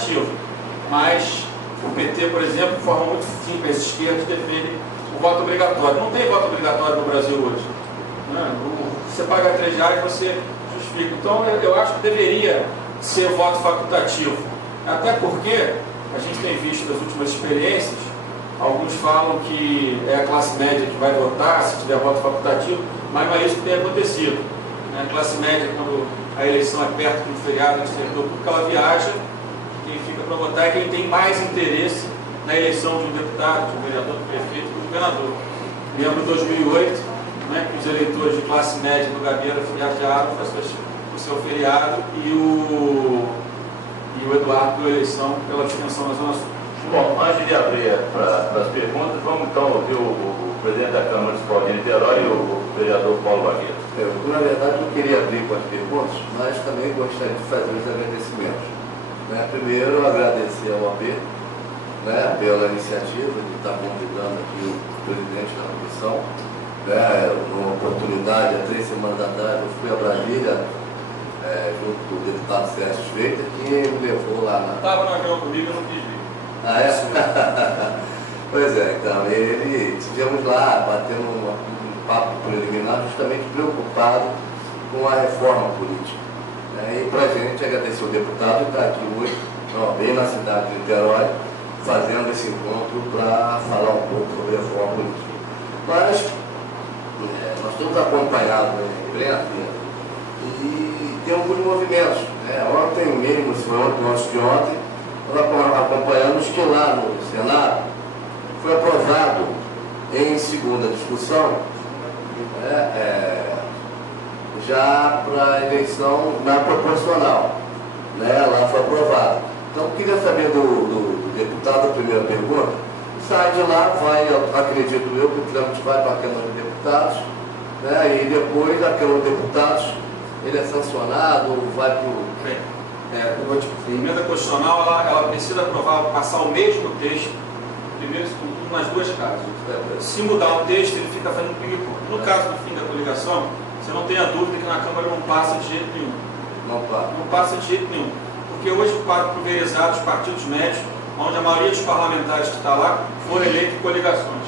facultativo, mas o PT, por exemplo, de forma muito simples, as esquerdas defendem o voto obrigatório. Não tem voto obrigatório no Brasil hoje. Né? Você paga R$3, você justifica. Então, eu acho que deveria ser voto facultativo. Até porque a gente tem visto das últimas experiências, alguns falam que é a classe média que vai votar se tiver voto facultativo, mas não é isso que tem acontecido. A classe média, quando a eleição é perto do feriado, porque ela viaja, quem fica para votar é quem tem mais interesse na eleição de um deputado, de um vereador, do prefeito e do governador. Lembro de 2008, né, que os eleitores de classe média do Gabeira viajaram para o seu feriado e o Eduardo deu eleição pela abstenção na Zona Sul. Bom, antes de abrir para as perguntas, vamos então ouvir o presidente da Câmara Municipal de Niterói e o vereador Paulo Vagueiro. Na verdade, eu queria abrir com as perguntas, mas também gostaria de fazer os agradecimentos. Primeiro, agradecer ao OAB, pela iniciativa de estar convidando aqui o presidente da comissão. Uma oportunidade, há 3 semanas atrás, eu fui a Brasília, junto com o deputado Sérgio Feita, que me levou lá na... Estava no avião comigo, eu não quis vir. Ah, é? Pois é, então, estivemos lá batendo um papo preliminar, justamente preocupado com a reforma política. E para a gente agradecer o deputado estar aqui hoje, bem na cidade de Niterói, fazendo esse encontro para falar um pouco sobre a reforma política. Mas nós temos acompanhado a imprensa e tem alguns movimentos. Ontem mesmo, se foi ontem, antes de ontem, nós acompanhamos que lá no Senado foi aprovado em segunda discussão já para a eleição na proporcional. Lá foi aprovado. Então, eu queria saber do deputado, a primeira pergunta, sai de lá, vai, acredito eu, que o trâmite vai para a Câmara de Deputados, e depois a Câmara de Deputados, ele é sancionado, vai para o... A emenda constitucional, ela precisa aprovar, passar o mesmo texto, primeiro e segundo turno, nas duas casas. Se mudar o texto, ele fica fazendo ping-pong. No caso do fim da coligação, você não tenha dúvida que na Câmara não passa de jeito nenhum. Não passa de jeito nenhum. Porque hoje para pulverizar os partidos médios, onde a maioria dos parlamentares que está lá foram eleitos em coligações.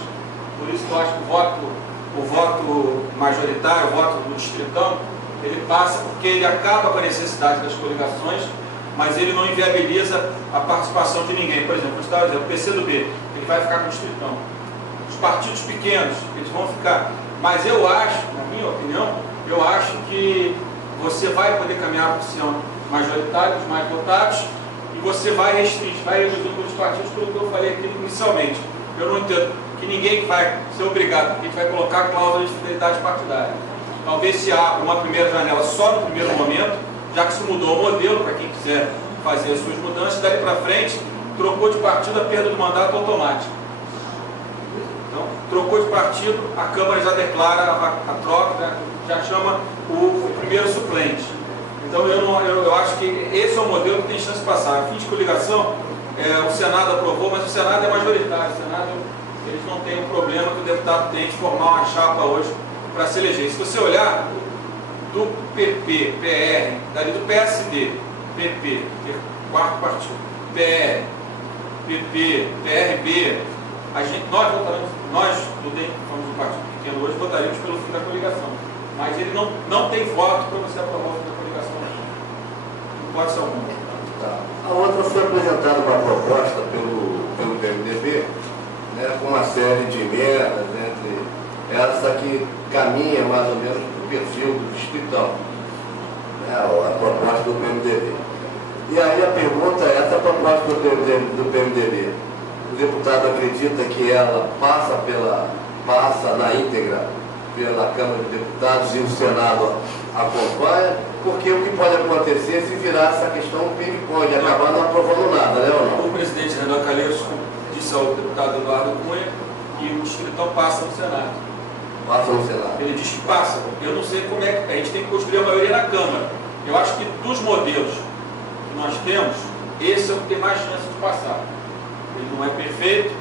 Por isso que eu acho que o voto majoritário, o voto do distritão, ele passa porque ele acaba com a necessidade das coligações, mas ele não inviabiliza a participação de ninguém. Por exemplo, o PCdoB, ele vai ficar com o distritão. Os partidos pequenos, eles vão ficar. Mas eu acho, na minha opinião, eu acho que você vai poder caminhar para o sistema majoritário, os mais votados, e você vai restringir, vai reduzir o número de partidos, pelo que eu falei aqui inicialmente. Eu não entendo que ninguém vai ser obrigado, que vai colocar cláusula de fidelidade partidária. Talvez se há uma primeira janela só no primeiro momento, já que se mudou o modelo, para quem quiser fazer as suas mudanças, daí para frente, trocou de partido, a perda do mandato automática. Então, trocou de partido, a Câmara já declara a troca, já chama o primeiro suplente. Então, eu acho que esse é o modelo que tem chance de passar. A fim de coligação, o Senado aprovou, mas o Senado é majoritário. O Senado, eles não têm o problema que o deputado tem de formar uma chapa hoje para se eleger. Se você olhar do PP, PR, dali do PSD, PP, quarto partido, PR, PP, PRB, nós somos um partido pequeno hoje, votaríamos pelo fim da coligação. Mas ele não tem voto para você aprovar o fim da coligação. Não pode ser algum. Tá. A outra foi apresentada uma proposta pelo PMDB, com uma série de emendas, entre essa que caminha mais ou menos para o perfil do distritão, a proposta do PMDB. E aí a pergunta é, essa proposta do PMDB, o deputado acredita que ela passa na íntegra pela Câmara de Deputados e o Senado acompanha? Porque o que pode acontecer se virar essa questão ping-pong e acabar não aprovando nada, ou não? O presidente Renan Calheiros disse ao deputado Eduardo Cunha que o distritão passa no Senado. Passa no Senado. Ele diz que passa. Eu não sei como é que... A gente tem que construir a maioria na Câmara. Eu acho que dos modelos que nós temos, esse é o que tem mais chance de passar. Ele não é perfeito.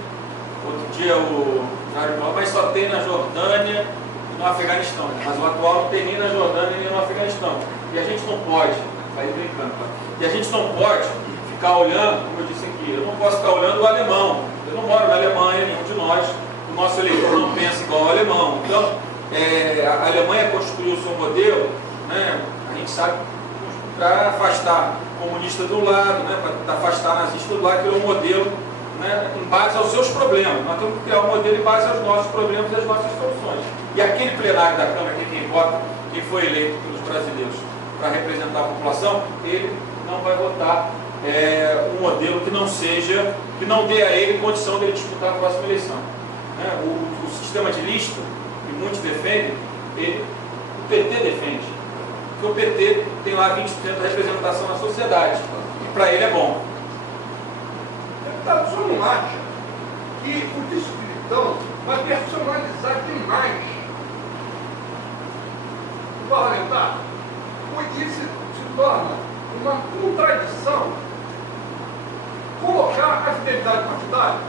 Outro dia o Jair falou, mas só tem na Jordânia e no Afeganistão. Mas o atual não tem nem na Jordânia nem no Afeganistão. E a gente não pode, aí brincando, tá? E a gente não pode ficar olhando, como eu disse aqui, eu não posso ficar olhando o alemão. Eu não moro na Alemanha, nenhum de nós, o nosso eleitor não pensa igual ao alemão. Então, a Alemanha construiu o seu modelo, né, a gente sabe, para afastar o comunista do lado, né, para afastar o nazista do lado, que é um modelo, né, em base aos seus problemas. Nós temos que criar um modelo em base aos nossos problemas e às nossas soluções. E aquele plenário da Câmara, que quem vota, quem foi eleito pelos brasileiros para representar a população, ele não vai votar um modelo que não seja, que não dê a ele condição de ele disputar a próxima eleição. O sistema de lista, que muitos defendem, o PT defende, porque o PT tem lá 20% da representação na sociedade, e para ele é bom. Deputado, o senhor não acha que o distrito vai personalizar demais o parlamentar? Porque isso se torna uma contradição colocar a fidelidade partidária,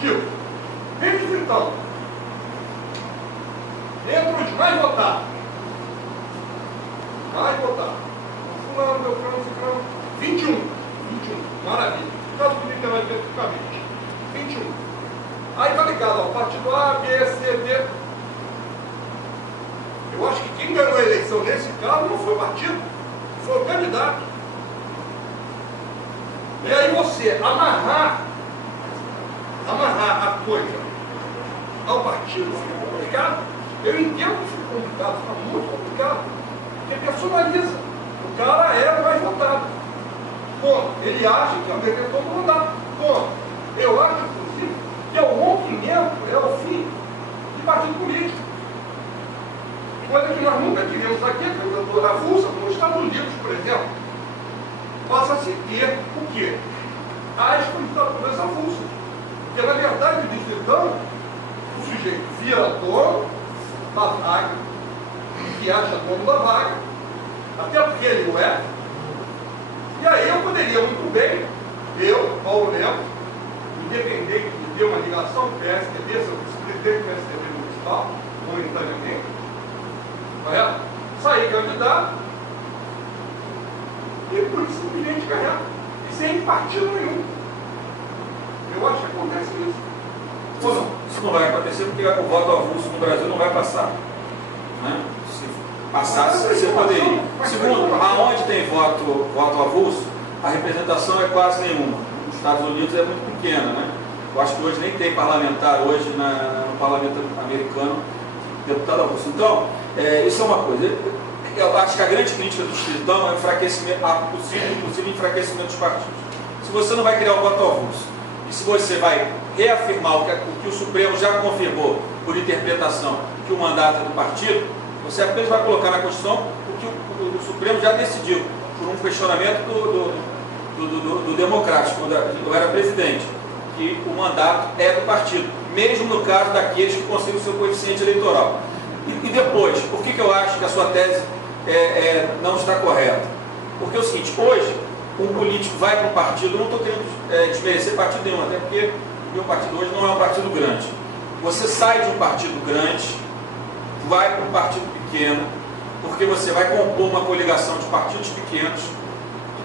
digo, redistritando, entre os mais votados, fulano, meu fulano, 21, maravilha, caso do Niterói especificamente, 21, aí está ligado ao partido A, B, C, D. Eu acho que quem ganhou a eleição nesse caso não foi o partido, foi o candidato. E aí você amarrar a coisa ao partido fica complicado. Eu entendo que fica complicado, fica muito complicado, porque personaliza. O cara é o mais votado. Bom, ele acha que é o detentor do mandato. Bom, eu acho, inclusive, que é o rompimento, é o fim de partido político. Coisa que nós nunca tivemos aqui, a candidatura avulsa, como nos Estados Unidos, por exemplo, passa-se a ter o quê? As candidaturas avulsas. Porque, na verdade, o distritão, o sujeito vira dono da vaga, que acha dono da vaga, até porque ele o é. E aí eu poderia muito bem, eu, Paulo Neto, independente de ter uma ligação com o PSDB, se eu fosse presidente do PSDB municipal, momentaneamente, sair candidato e por isso simplesmente ganhar, e sem partido nenhum. Eu acho que acontece isso. Ou não? Isso não vai acontecer porque o voto avulso no Brasil não vai passar. Né? Se passasse, você poderia. Segundo, aonde tem voto avulso, a representação é quase nenhuma. Nos Estados Unidos é muito pequena. Né? Eu acho que hoje nem tem parlamentar hoje no parlamento americano, deputado avulso. Então, isso é uma coisa. Eu acho que a grande crítica do distritão é o enfraquecimento, possível enfraquecimento dos partidos. Se você não vai criar um voto avulso, e se você vai reafirmar o que o Supremo já confirmou por interpretação, que o mandato é do partido, você apenas vai colocar na Constituição o que o Supremo já decidiu, por um questionamento do democrático, quando eu era presidente, que o mandato é do partido, mesmo no caso daqueles que conseguem o seu coeficiente eleitoral. E depois, por que eu acho que a sua tese não está correta? Porque é o seguinte, hoje, um político vai para um partido, eu não estou querendo desmerecer partido nenhum, até porque o meu partido hoje não é um partido grande. Você sai de um partido grande, vai para um partido pequeno, porque você vai compor uma coligação de partidos pequenos,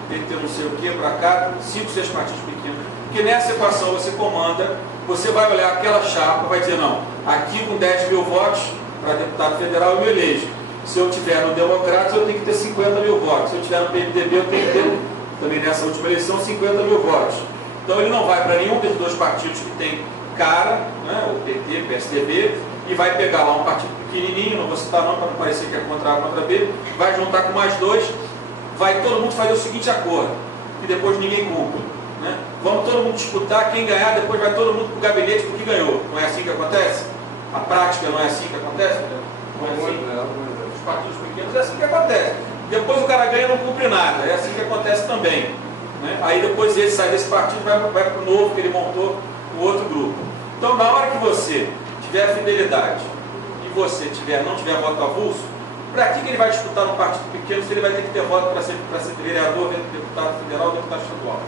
tem que ter não sei o que para cá, 5, 6 partidos pequenos, porque nessa equação você comanda, você vai olhar aquela chapa, vai dizer, não, aqui com 10 mil votos para deputado federal eu me elejo. Se eu tiver no Democratas, eu tenho que ter 50 mil votos. Se eu tiver no PMDB, eu tenho que ter, também nessa última eleição, 50 mil votos. Então ele não vai para nenhum dos dois partidos que tem cara, né, o PT, o PSDB, e vai pegar lá um partido pequenininho, não vou citar não para não parecer que é contra A contra B, vai juntar com mais dois, vai todo mundo fazer o seguinte acordo, que depois ninguém cumpre. Né? Vamos todo mundo disputar, quem ganhar, depois vai todo mundo para o gabinete porque ganhou. Não é assim que acontece? A prática não é assim que acontece? Não é assim? Os partidos pequenos é assim que acontece. Depois o cara ganha e não cumpre nada, é assim que acontece também. Né? Aí depois ele sai desse partido e vai para o novo que ele montou, o outro grupo. Então na hora que você tiver fidelidade e você não tiver voto avulso, para que ele vai disputar num partido pequeno se ele vai ter que ter voto para ser vereador, deputado federal, deputado estadual?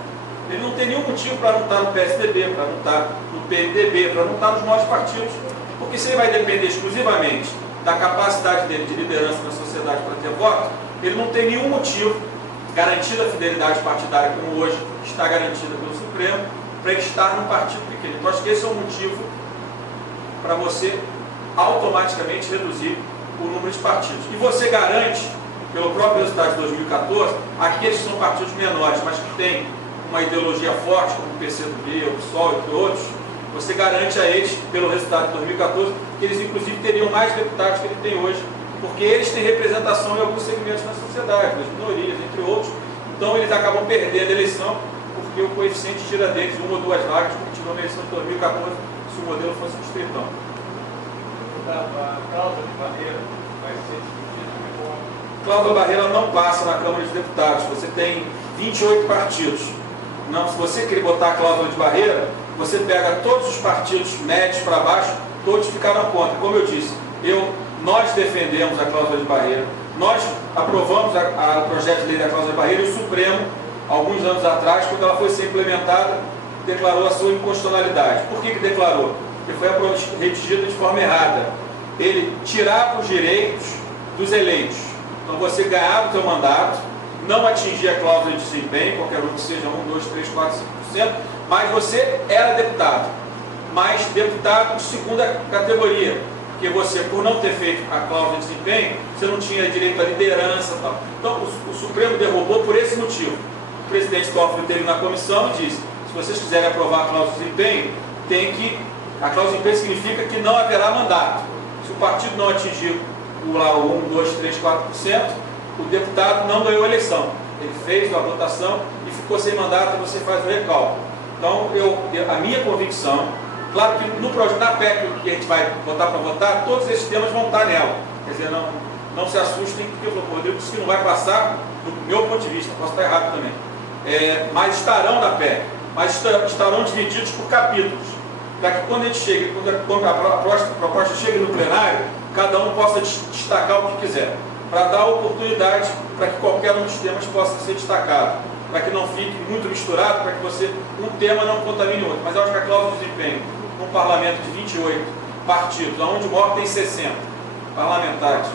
Ele não tem nenhum motivo para não estar no PSDB, para não estar no PMDB, para não estar nos nossos partidos, porque se ele vai depender exclusivamente da capacidade dele de liderança na sociedade para ter voto, ele não tem nenhum motivo, garantida a fidelidade partidária como hoje está garantida pelo Supremo para estar num partido pequeno. Então, acho que esse é o motivo para você automaticamente reduzir o número de partidos. E você garante, pelo próprio resultado de 2014, aqueles que são partidos menores, mas que têm uma ideologia forte, como o PCdoB, o PSOL e outros, você garante a eles, pelo resultado de 2014, que eles inclusive teriam mais deputados que ele tem hoje, porque eles têm representação em alguns segmentos da sociedade, das minorias, entre outros. Então eles acabam perdendo a eleição, porque o coeficiente tira deles uma ou duas vagas, como tirou na eleição de 2014, se o modelo fosse um distritão. A cláusula de barreira vai ser discutida de forma. Cláusula barreira não passa na Câmara dos Deputados. Você tem 28 partidos. Não, se você querer botar a cláusula de barreira, você pega todos os partidos médios para baixo, todos ficaram contra. Como eu disse, nós defendemos a cláusula de barreira, nós aprovamos o projeto de lei da cláusula de barreira e o Supremo, alguns anos atrás, quando ela foi ser implementada, declarou a sua inconstitucionalidade. Por que declarou? Porque foi redigida de forma errada. Ele tirava os direitos dos eleitos. Então você ganhava o seu mandato, não atingia a cláusula de desempenho, qualquer um que seja 1, 2, 3, 4, 5%, mas você era deputado. Mas deputado de segunda categoria, porque você, por não ter feito a cláusula de desempenho, você não tinha direito à liderança e tal. Então o Supremo derrubou por esse motivo. O presidente Toffoli teve na comissão e disse: se vocês quiserem aprovar a cláusula de desempenho, a cláusula de desempenho significa que não haverá mandato. Se o partido não atingir o 1, 2, 3, 4%, o deputado não ganhou a eleição. Ele fez a votação e ficou sem mandato e você faz o recálculo. Então, a minha convicção, claro que na PEC que a gente vai botar para votar, todos esses temas vão estar nela. Quer dizer, não se assustem, porque o Rodrigo disse que não vai passar, do meu ponto de vista, posso estar errado também. Mas estarão na PEC, mas estarão divididos por capítulos, para que quando a gente chegue, quando a proposta chegue no plenário, cada um possa destacar o que quiser, para dar oportunidade para que qualquer um dos temas possa ser destacado, para que não fique muito misturado, para que um tema não contamine o outro. Mas eu acho que a cláusula de desempenho, num parlamento de 28 partidos, onde o maior tem 60 parlamentares.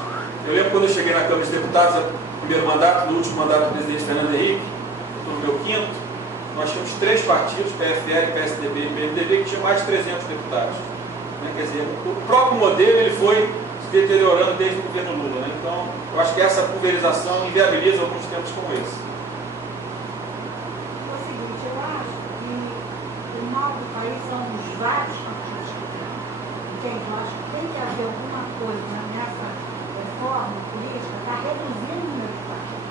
Eu lembro quando eu cheguei na Câmara dos Deputados, no primeiro mandato, no último mandato do presidente Fernando Henrique, estou no meu quinto, nós tínhamos 3 partidos, PFL, PSDB e PMDB, que tinham mais de 300 deputados. Quer dizer, o próprio modelo ele foi se deteriorando desde o governo Lula. Então, eu acho que essa pulverização inviabiliza alguns temas como esse. É o seguinte, eu acho que o mal do país são os vários partidos que tem. Entende? Eu acho que tem que haver alguma coisa nessa reforma política para reduzir o número de partidos.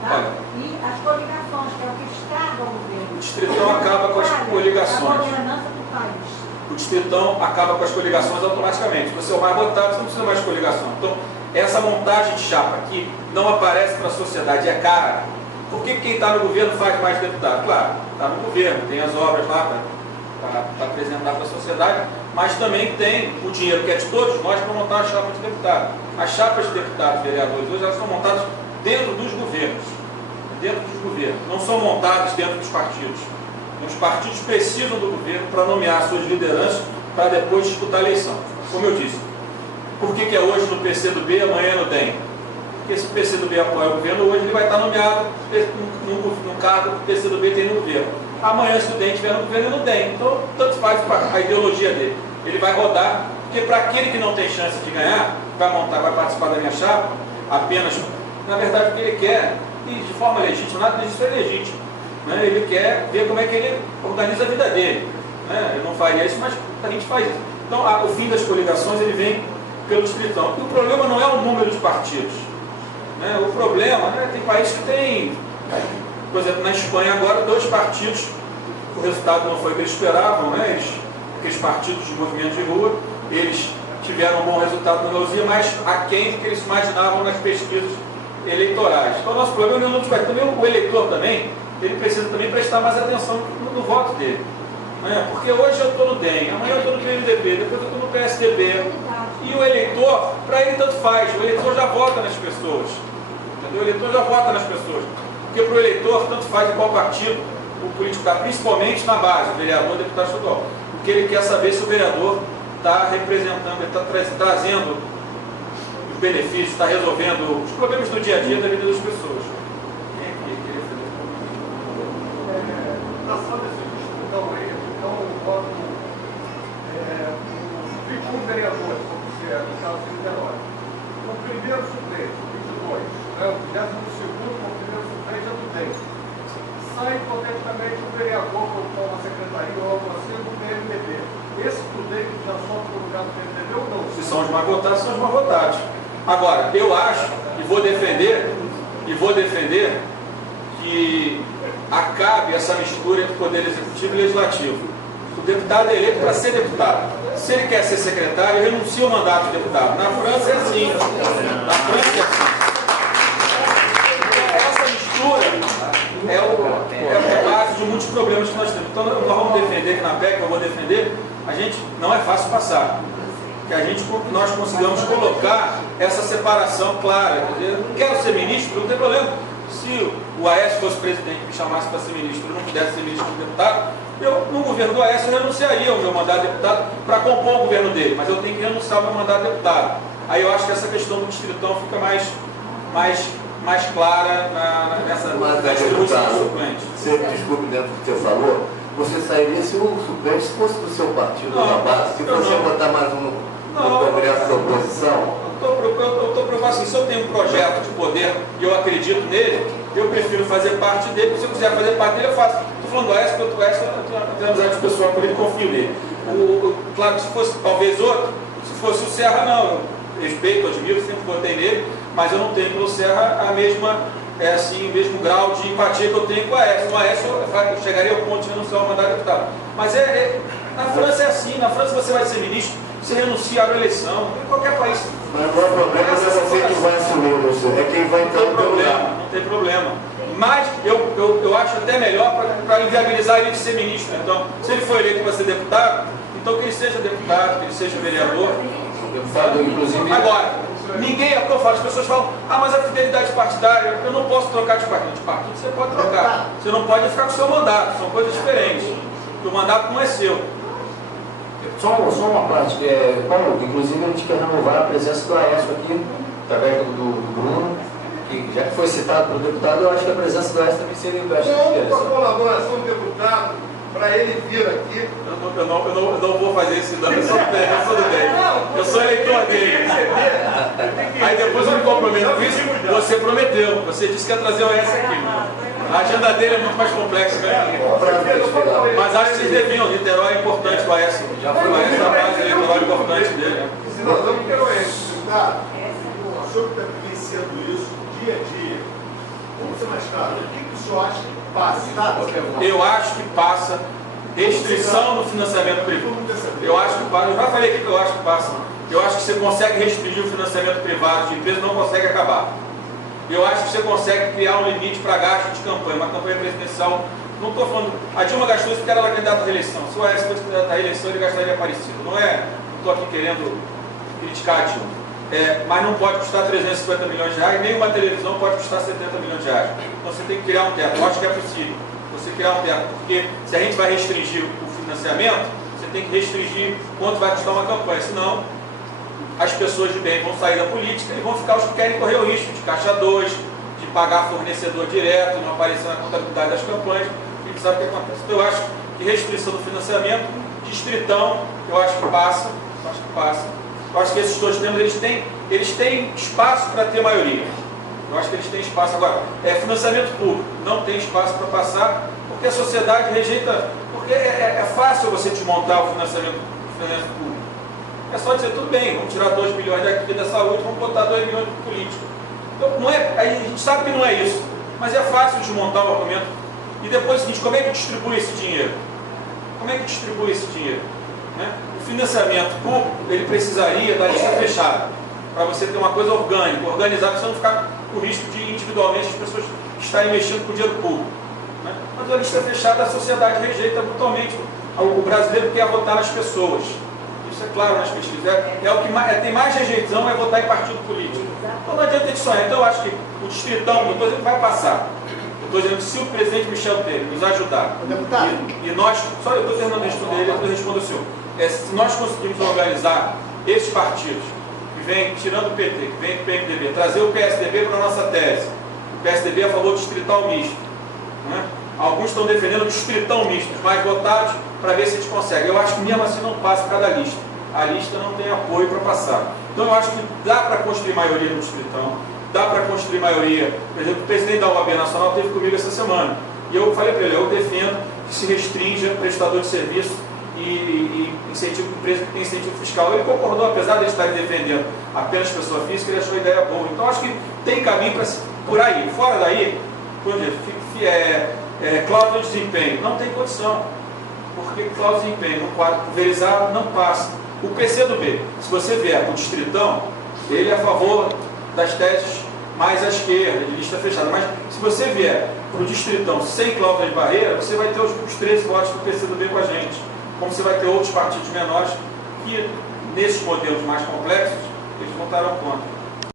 Tá? E as coligações, que é o que estraga o governo. O distritão acaba com as coligações. A governança do país. O distritão acaba com as coligações automaticamente. Se você é o mais votado, você não precisa mais de coligação. Então, essa montagem de chapa que não aparece para a sociedade é cara. Por que quem está no governo faz mais deputado? Claro, está no governo, tem as obras lá para apresentar para a sociedade, mas também tem o dinheiro que é de todos nós para montar a chapa de deputado. As chapas de deputados e vereadores hoje elas são montadas dentro dos governos. Dentro dos governos. Não são montadas dentro dos partidos. Os partidos precisam do governo para nomear suas lideranças para depois disputar a eleição. Como eu disse, por que é hoje no PCdoB e amanhã no DEM? Porque se o PCdoB apoia o governo, hoje ele vai estar nomeado no cargo que o PCdoB tem no governo. Amanhã, se o DEM estiver no governo, ele não tem. Então, tanto faz a ideologia dele. Ele vai rodar, porque para aquele que não tem chance de ganhar, vai participar da minha chapa, apenas, na verdade, o que ele quer, e de forma legítima, nada disso é legítimo. Ele quer ver como é que ele organiza a vida dele. Ele não faria isso, mas a gente faz isso. Então, o fim das coligações ele vem pelo distritão. E o problema não é o número de partidos. O problema, tem países que tem, por exemplo, na Espanha agora, 2 partidos, o resultado não foi o que eles esperavam, aqueles partidos de movimento de rua, eles tiveram um bom resultado na Andaluzia, mas aquém do que eles imaginavam nas pesquisas eleitorais. Então, o nosso problema é o número de partidos. Também o eleitor também, ele precisa também prestar mais atenção no voto dele. Porque hoje eu estou no DEM, amanhã eu estou no PMDB, depois eu estou no PSDB. E o eleitor, para ele tanto faz, o eleitor já vota nas pessoas. Entendeu? O eleitor já vota nas pessoas. Porque para o eleitor, tanto faz em qual partido o político está, principalmente na base, o vereador, deputado estadual. Porque ele quer saber se o vereador está representando, está trazendo os benefícios, está resolvendo os problemas do dia a dia da vida das pessoas. Quem é que queria fazer? alguns vereadores, como se é no caso de Niterói. O primeiro suplente, 22, né, o 22º, o primeiro suplente é do DEM. Sai hipoteticamente um vereador que ocupa uma secretaria ou algo assim do PMDB. Esse do DEM já sofre no lugar do PMDB ou não? Se são os mais votados, são os mais votados. Agora, eu acho, e vou defender que acabe essa mistura entre poder executivo e legislativo. O deputado é eleito para ser deputado. Se ele quer ser secretário, ele renuncia ao mandato de deputado. Na França é assim. Na França é assim. Essa mistura é a base de muitos problemas que nós temos. Então, nós vamos defender, que na PEC eu vou defender, a gente não é fácil passar. Que nós consigamos colocar essa separação clara. Quer dizer, eu não quero ser ministro, não tem problema. Se o Aécio fosse presidente e me chamasse para ser ministro, eu não pudesse ser ministro ou deputado, eu, no governo do Aécio, eu renunciaria ao meu mandato de deputado para compor o governo dele, mas eu tenho que renunciar ao meu mandato de deputado. Aí eu acho que essa questão do distritão fica mais clara nessa distribuição do suplente. Você desculpe dentro do que você falou, você sairia se o suplente fosse do seu partido na base, se você botar mais um no Congresso da oposição? Eu estou preocupado assim, se eu tenho um projeto de poder e eu acredito nele, eu prefiro fazer parte dele. Se eu quiser fazer parte dele, eu faço. Estou falando do Aécio, porque o Aécio eu tenho amizade pessoal com ele, confio nele. Claro que se fosse talvez outro, se fosse o Serra, não. Eu respeito, admiro, sempre votei nele, mas eu não tenho pelo Serra o mesmo grau de empatia que eu tenho com o Aécio. No Aécio eu chegaria ao ponto de renunciar ao mandato de deputado. Mas na França é assim, na França você vai ser ministro, você renuncia à eleição, em qualquer país. Mas o problema não é você que vai assumir, é quem vai entrar no problema. Não tem problema. Mas eu acho até melhor para inviabilizar ele de ser ministro. Então, se ele for eleito para ser deputado, então que ele seja deputado, que ele seja vereador. Deputado, inclusive. Agora, as pessoas falam, mas a fidelidade partidária, eu não posso trocar de partido. De partido você pode trocar. Você não pode ficar com o seu mandato, são coisas diferentes. Porque o mandato não é seu. Só uma parte, Paulo, inclusive a gente quer renovar a presença do Aécio aqui, através do Bruno, que já que foi citado pelo deputado, eu acho que a presença do Aécio também seria bastante interessante. Uma colaboração do deputado, para ele vir aqui. Eu não vou fazer isso, não, eu sou do dele. Eu sou eleitor dele. Aí depois eu me comprometo com isso, você prometeu, você disse que ia trazer o Aécio aqui. A agenda dele é muito mais complexa que a minha. Mas acho que vocês deviam. Niterói é importante para essa. Já foi o Aécio da base eleitoral importante dele. Cidadão Niteróiense. O senhor está vivenciando isso dia a dia. Vamos ser mais claro. O que o senhor acha que passa? Eu acho que passa restrição no financiamento privado. Eu acho que passa. Eu já falei aqui que eu acho que passa. Eu acho que você consegue restringir o financiamento privado de empresas, não consegue acabar. Eu acho que você consegue criar um limite para gasto de campanha, uma campanha presidencial. Não estou falando. A Dilma gastou isso porque era candidata à reeleição. Se o Aécio fosse candidato à reeleição, ele gastaria parecido. Não estou aqui querendo criticar a Dilma. Mas não pode custar 350 milhões de reais, nem uma televisão pode custar 70 milhões de reais. Então você tem que criar um teto. Eu acho que é possível você criar um teto, porque se a gente vai restringir o financiamento, você tem que restringir quanto vai custar uma campanha, senão as pessoas de bem vão sair da política e vão ficar os que querem correr o risco de caixa 2, de pagar fornecedor direto, não aparecer na contabilidade das campanhas. A gente sabe o que acontece. Então eu acho que restrição do financiamento, distritão, eu acho que passa. Eu acho que esses dois temas, eles têm espaço para ter maioria. Eu acho que eles têm espaço. Agora, financiamento público, não tem espaço para passar, porque a sociedade rejeita, porque é fácil você desmontar o financiamento público. É só dizer, tudo bem, vamos tirar 2 bilhões daqui da saúde, vamos botar 2 bilhões de política. Então, a gente sabe que não é isso, mas é fácil desmontar o argumento. E depois, como é que distribui esse dinheiro? Como é que distribui esse dinheiro? Né? O financiamento público, ele precisaria da lista fechada, para você ter uma coisa orgânica, organizada, para você não ficar com o risco de individualmente as pessoas estarem mexendo com o dinheiro público. Né? Mas a lista fechada, a sociedade rejeita brutalmente. O brasileiro quer votar nas pessoas. Isso é claro nas pesquisas. O que tem mais rejeição é votar em partido político. Então não adianta de sonhar. Então eu acho que o distritão, eu estou dizendo que vai passar. Eu estou dizendo que se o presidente Michel Temer nos ajudar, e nós, só eu estou terminando o estudo dele, eu respondo ao senhor. Se nós conseguirmos organizar esses partidos, que vem tirando o PT, que vem do PMDB, trazer o PSDB para a nossa tese. O PSDB é a favor do distritão misto. Né? Alguns estão defendendo o distritão misto, os mais votados, para ver se a gente consegue. Eu acho que mesmo assim não passa cada lista. a lista não tem apoio para passar. Então eu acho que dá para construir maioria no distritão, dá para construir maioria. Por exemplo, o presidente da OAB Nacional esteve comigo essa semana, e eu falei para ele, eu defendo que se restrinja prestador de serviço e incentivo para empresa que tem incentivo fiscal. Ele concordou, apesar de eles estarem defendendo apenas pessoa física, ele achou a ideia boa. Então acho que tem caminho para por aí. Fora daí, cláusula de desempenho, não tem condição, porque cláusula de desempenho no quadro pulverizado não passa. O PCdoB, se você vier para o distritão, ele é a favor das teses mais à esquerda, de lista fechada, mas se você vier para o distritão sem cláusula de barreira, você vai ter os 13 votos do PCdoB com a gente, como você vai ter outros partidos menores que, nesses modelos mais complexos, eles votarão contra.